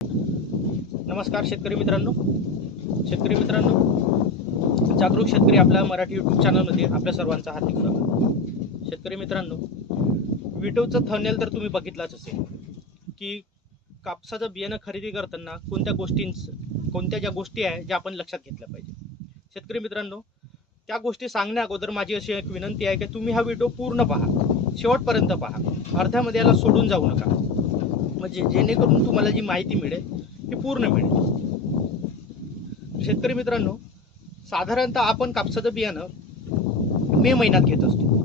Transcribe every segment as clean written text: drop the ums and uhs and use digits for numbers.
नमस्कार शेतकरी मित्रांनो. जागरूक शेतकरी आपल्या मराठी यूट्यूब चॅनलमध्ये आपल्या सर्वांचं हार्दिक स्वागत. शेतकरी मित्रांनो, व्हिडिओचं थंबनेल तर तुम्ही बघितलाच असेल की कापसाचं बियाणं खरेदी करताना कोणत्या ज्या गोष्टी आहे ज्या आपण लक्षात घेतल्या पाहिजे. शेतकरी मित्रांनो, त्या गोष्टी सांगण्या अगोदर माझी अशी एक विनंती आहे की तुम्ही हा व्हिडिओ पूर्ण पहा, शेवटपर्यंत पहा, अर्ध्यामध्ये याला सोडून जाऊ नका, म्हणजे जेणेकरून तुम्हाला जी माहिती मिळेल ती पूर्ण मिळेल. शेतकरी मित्रांनो, साधारणतः आपण कापसाचं बियाणं मे महिन्यात घेत असतो,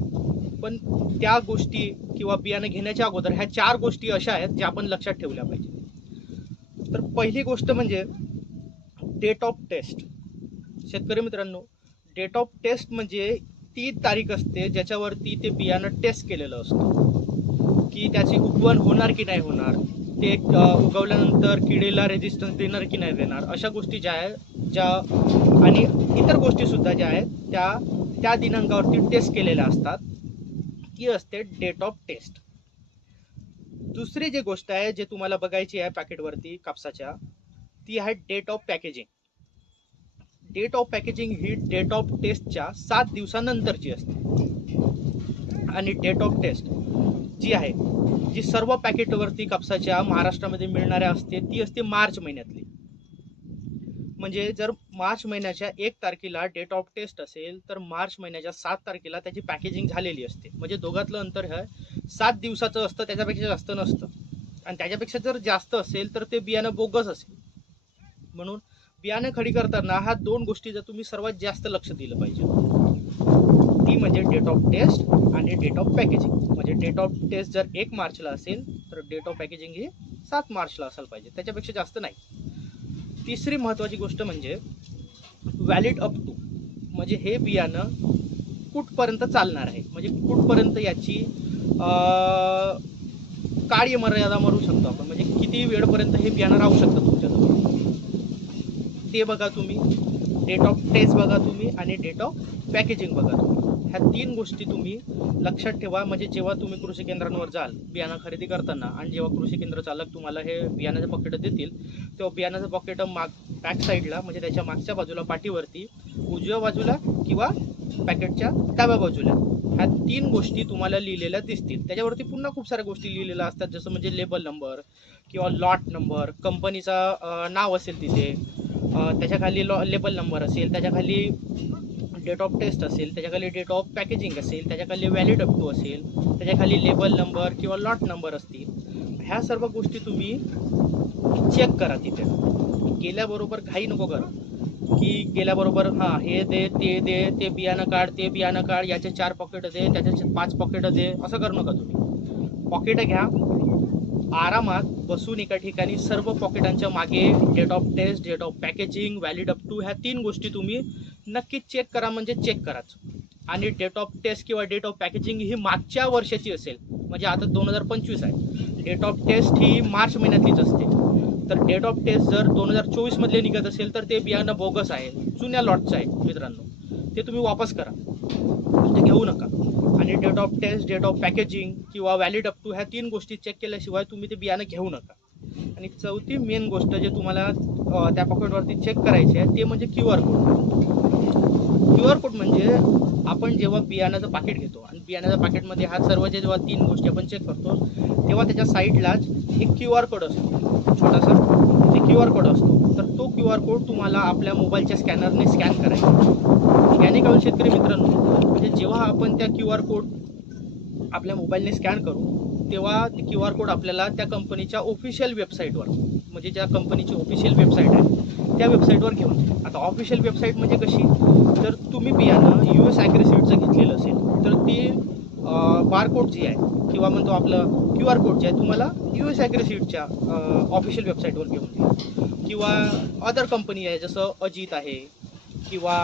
पण त्या गोष्टी किंवा बियाणं घेण्याच्या अगोदर ह्या 4 गोष्टी अशा आहेत ज्या आपण लक्षात ठेवल्या पाहिजे. तर पहिली गोष्ट म्हणजे डेट ऑफ टेस्ट. शेतकरी मित्रांनो, डेट ऑफ टेस्ट म्हणजे ती तारीख असते ज्याच्यावरती ते बियाणं टेस्ट केलेलं असतं की त्याची उगवण होणार की नाही होणार, ते उगवल्यानंतर किडीला रेजिस्टन्स देणार की नाही देणार, अशा गोष्टी ज्या आहेत ज्या आणि इतर गोष्टीसुद्धा ज्या आहेत त्या त्या दिनांकावरती टेस्ट केलेल्या असतात, ती असते डेट ऑफ टेस्ट. दुसरी जी गोष्ट आहे जे तुम्हाला बघायची आहे पॅकेटवरती कापसाच्या, ती आहे date of packaging. Date of packaging ही डेट ऑफ टेस्टच्या 7 दिवसानंतरची असते. आणि डेट ऑफ टेस्ट जी आहे, जी सर्व पॅकेटवरती कापसाच्या महाराष्ट्रामध्ये मिळणाऱ्या असते, ती असते मार्च महिन्यातली. म्हणजे जर मार्च महिन्याच्या 1 तारखेला डेट ऑफ टेस्ट असेल तर मार्च महिन्याच्या 7 तारखेला त्याची पॅकेजिंग झालेली असते. म्हणजे दोघातलं अंतर हे 7 दिवसाचं असतं, त्याच्यापेक्षा जास्त नसतं. आणि त्याच्यापेक्षा जर जास्त असेल तर ते बियाणं बोगस असेल. म्हणून बियाणं खरेदी करताना ह्या 2 गोष्टी जर तुम्ही सर्वात जास्त लक्ष दिलं पाहिजे, ती म्हणजे डेट ऑफ टेस्ट आणि डेट ऑफ पॅकेजिंग. म्हणजे डेट ऑफ टेस्ट जर 1 मार्चला असेल तर डेट ऑफ पॅकेजिंग ही 7 मार्चला असायला पाहिजे, त्याच्यापेक्षा जास्त नाही. तिसरी महत्त्वाची गोष्ट म्हणजे व्हॅलिड अप टू, म्हणजे हे बियाणं कुठपर्यंत चालणार आहे, म्हणजे कुठपर्यंत याची कार्यमर्यादा म्हणू शकतो आपण, म्हणजे किती वेळपर्यंत हे बियाणं राहू शकतं तुमच्याजवळ, ते बघा तुम्ही. डेट ऑफ टेस्ट बघा तुम्ही आणि डेट ऑफ पॅकेजिंग बघा तुम्ही. ह्या 3 गोष्टी तुम्ही लक्षात ठेवा. म्हणजे जेव्हा तुम्ही कृषी केंद्रांवर जाल बियाणं खरेदी करताना आणि जेव्हा कृषी केंद्र चालक तुम्हाला हे बियाणाचं पॉकेट देतील, तेव्हा बियाणाचं पॉकेट बॅक साईडला, म्हणजे त्याच्या मागच्या बाजूला पाठीवरती उजव्या बाजूला किंवा पॅकेटच्या डाव्या बाजूला ह्या 3 गोष्टी तुम्हाला लिहिलेल्या दिसतील. त्याच्यावरती पुन्हा खूप साऱ्या गोष्टी लिहिलेल्या असतात, जसं म्हणजे लेबल नंबर किंवा लॉट नंबर, कंपनीचा नाव असेल तिथे, त्याच्याखाली लेबल नंबर असेल, त्याच्याखाली डेट ऑफ टेस्ट असेल, त्याच्याखाली डेट ऑफ पॅकेजिंग असेल, त्याच्याखाली व्हॅलिड अप टू असेल, त्याच्याखाली लेबल नंबर किंवा लॉट नंबर असतील. ह्या सर्व गोष्टी तुम्ही चेक करा तिथे. गेल्याबरोबर घाई नको करा की गेल्याबरोबर हां हे दे ते दे, ते बियाणं काढ, ते बियाणं काढ, याचे 4 पॉकेट दे, त्याचे 5 पॉकेट दे, असं करू नका तुम्ही. पॉकेट घ्या, आरामात बसून एका ठिकाणी सर्व पॉकेटांच्या मागे date of test, date of packaging, valid up to ह्या 3 गोष्टी तुम्ही नक्कीच चेक करा, म्हणजे चेक कराच. आणि डेट ऑफ टेस्ट किंवा डेट ऑफ पॅकेजिंग ही मागच्या वर्षाची असेल, म्हणजे आता 2025 आहे, डेट ऑफ टेस्ट ही मार्च महिन्यातलीच असते. तर डेट ऑफ टेस्ट जर 2024 मधले निघत असेल तर ते बियाणं बोगस आहे, जुन्या लॉटचं आहे मित्रांनो, ते तुम्ही वापस करा, ते घेऊ नका. आणि date of test, date of packaging किंवा व्हॅलिड अप टू ह्या 3 गोष्टी चेक केल्याशिवाय तुम्ही ते बियाणं घेऊ नका. आणि चौथी मेन गोष्ट जे तुम्हाला त्या पॉकेटवरती चेक करायची आहे ते म्हणजे QR कोड. QR कोड म्हणजे आपण जेव्हा बियाणाचं पाकिट घेतो आणि बियाणाच्या पाकिटमध्ये हा सर्व जेव्हा 3 गोष्टी आपण चेक करतो, तेव्हा त्याच्या साईडलाच एक QR कोड असतो, छोटासा ते QR कोड असतो. तर तो QR कोड तुम्हाला आपल्या मोबाईलच्या स्कॅनरने स्कॅन करायचा. याने काय शेतकरी मित्रांनो, म्हणजे जेव्हा आपण त्या QR कोड आपल्या मोबाईलने स्कॅन करू तेव्हा ते QR कोड आपल्याला त्या कंपनीच्या ऑफिशियल वेबसाईटवर, म्हणजे ज्या कंपनीची ऑफिशियल वेबसाईट आहे त्या वेबसाईटवर घेऊन. आता ऑफिशियल वेबसाईट म्हणजे कशी, जर तुम्ही बियाणं US ॲग्रीसीडचं घेतलेलं असेल तर ती बारकोड जी आहे किंवा म्हणतो आपलं QR कोड जे आहे तुम्हाला US ॲग्रीसीडच्या ऑफिशियल वेबसाईटवर घेऊन द्या. किंवा अदर कंपनी आहे जसं अजित आहे किंवा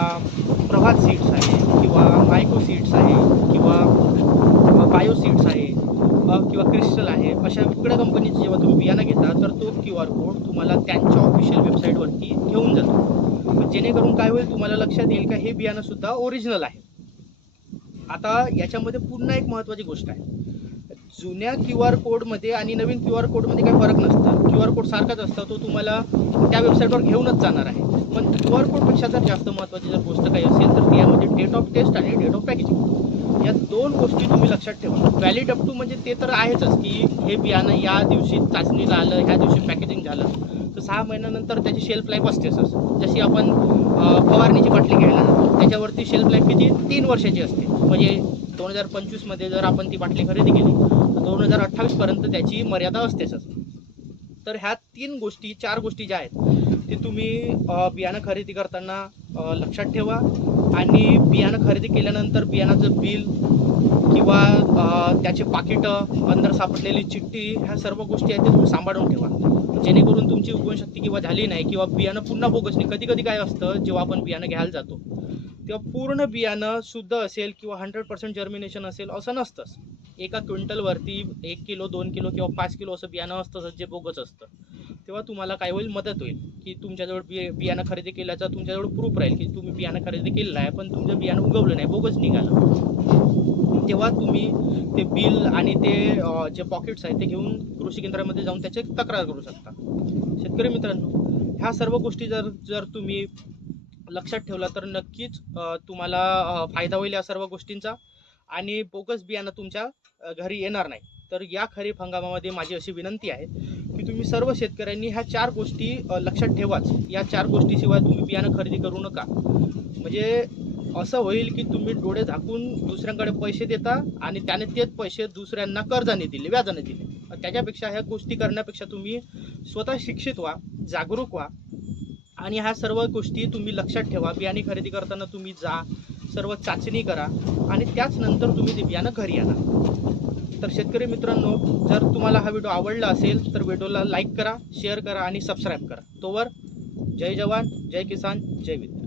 प्रभात सीड्स आहे किंवा मायको सीड्स आहे किंवा बायो सीड्स आहे किंवा क्रिस्टल आहे, अशा वेगवेगळ्या कंपनीचे जेव्हा तुम्ही बियाणं घेता तर तो QR कोड तुम्हाला त्यांच्या ऑफिशियल वेबसाईटवरती घेऊन जातो. जेणेकरून काय होईल, तुम्हाला लक्षात येईल का हे बियाणं सुद्धा ओरिजिनल आहे. आता याच्यामध्ये पुन्हा एक महत्त्वाची गोष्ट आहे, जुन्या QR कोडमध्ये आणि नवीन QR कोडमध्ये काही फरक नसतं. QR कोड सारखाच असतो, तो तुम्हाला त्या वेबसाईटवर घेऊनच जाणार आहे. पण QR कोडपेक्षा जर जास्त महत्त्वाची जर गोष्ट काही असेल तर त्यामध्ये डेट ऑफ टेस्ट आणि डेट ऑफ पॅकेजिंग या 2 गोष्टी तुम्ही लक्षात ठेवा. व्हॅलिड अप टू म्हणजे ते तर आहेच की हे बियाणं या दिवशी चाचणीला आलं, ह्या दिवशी पॅकेजिंग झालं, तर 6 महिन्यानंतर त्याची शेल्फ लाईफ असतेच. जशी आपण फवारणीची बाटली घ्यायला जातो, त्याच्यावरती शेल्फ लाईफ किती 3 वर्षाची असते. म्हणजे 2025 जर आपण ती बाटली खरेदी केली तर 2028 पर्यंत त्याची मर्यादा असतेच. तर ह्या 3 गोष्टी 4 गोष्टी ज्या आहेत ते तुम्ही बियाणं खरेदी करताना लक्षात ठेवा. आणि बियाणं खरेदी केल्यानंतर बियाणाचं बिल किंवा त्याचे पाकिटं, अंदर सापडलेली चिठ्ठी, ह्या सर्व गोष्टी आहेत ते तुम्ही सांभाळून ठेवा, जेणेकरून तुमची उगवणशक्ती किंवा झाली नाही किंवा बियाणं पुन्हा बोगस नाही. कधी कधी काय असतं, जेव्हा आपण बियाणं घ्यायला जातो तेव्हा पूर्ण बियाणं शुद्ध असेल किंवा 100% जर्मिनेशन असेल असं नसतंच. एका क्विंटलवरती 1 किलो 2 किलो किंवा 5 किलो असं बियाणं असतं जे बोगस असतं. तेव्हा तुम्हाला काय होईल, मदत होईल की तुमच्याजवळ बियाणं खरेदी केल्याचा तुमच्याजवळ प्रूफ राहील की तुम्ही बियाणं खरेदी केलेलं आहे पण तुमचं बियाणं उगवलं नाही, बोगस निघालं. तेव्हा तुम्ही ते बिल आणि ते जे पॉकेट्स आहेत ते घेऊन कृषी केंद्रामध्ये जाऊन त्याची तक्रार करू शकता. शेतकरी मित्रांनो, ह्या सर्व गोष्टी जर तुम्ही लक्षात ठेवला तर नक्कीच तुम्हाला फायदा होईल या सर्व गोष्टींचा आणि बोगस बियाणं तुमच्या घरी येणार नाही. तर या खरीप हंगामामध्ये माझी अशी विनंती आहे की तुम्ही सर्व शेतकऱ्यांनी ह्या 4 गोष्टी लक्षात ठेवाच. या 4 गोष्टीशिवाय तुम्ही बियाणं खरेदी करू नका. म्हणजे असं होईल की तुम्ही डोळे झाकून दुसऱ्यांकडे पैसे देता आणि त्याने तेच पैसे दुसऱ्यांना कर्जाने दिले, व्याजाने दिले. त्याच्यापेक्षा ह्या गोष्टी करण्यापेक्षा तुम्ही स्वतः शिक्षित व्हा, जागरूक व्हा आणि ह्या सर्व गोष्टी तुम्ही लक्षात ठेवा. बियाणे खरेदी करताना तुम्ही जा, सर्व चाचणी करा आणि त्याच नंतर तुम्ही ते बियाणं घरी आणा. तर शेतकरी मित्रांनो, जर तुम्हाला हा व्हिडिओ आवडला असेल तर व्हिडिओला लाईक करा, शेअर करा आणि सबस्क्राईब करा. तोवर जय जवान, जय किसान, जय विज्ञान.